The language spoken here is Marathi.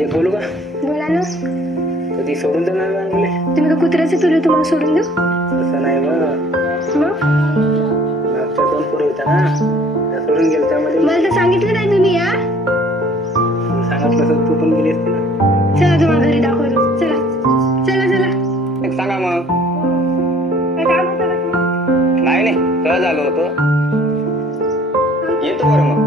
एक बोलू का? बोला ना. कधी सोडून देणार का मुले? तुम्ही का कुत्र्याचं पिल्लू तुम्हाला सोडून देऊ? तसं नाही बघ. मग मागच्या 2 पोरं होत्या ना, त्या सोडून गेल्या. त्यामध्ये मला तर सांगितलं नाही तुम्ही. या सांगितलं तर तू पण गेली असती ना. चला तुम्हाला घरी दाखवतो. चला चला चला. एक सांगा मग. काय काम होतं का तुम्हाला? नाही सहज आलो होतो. येतो बरं मग.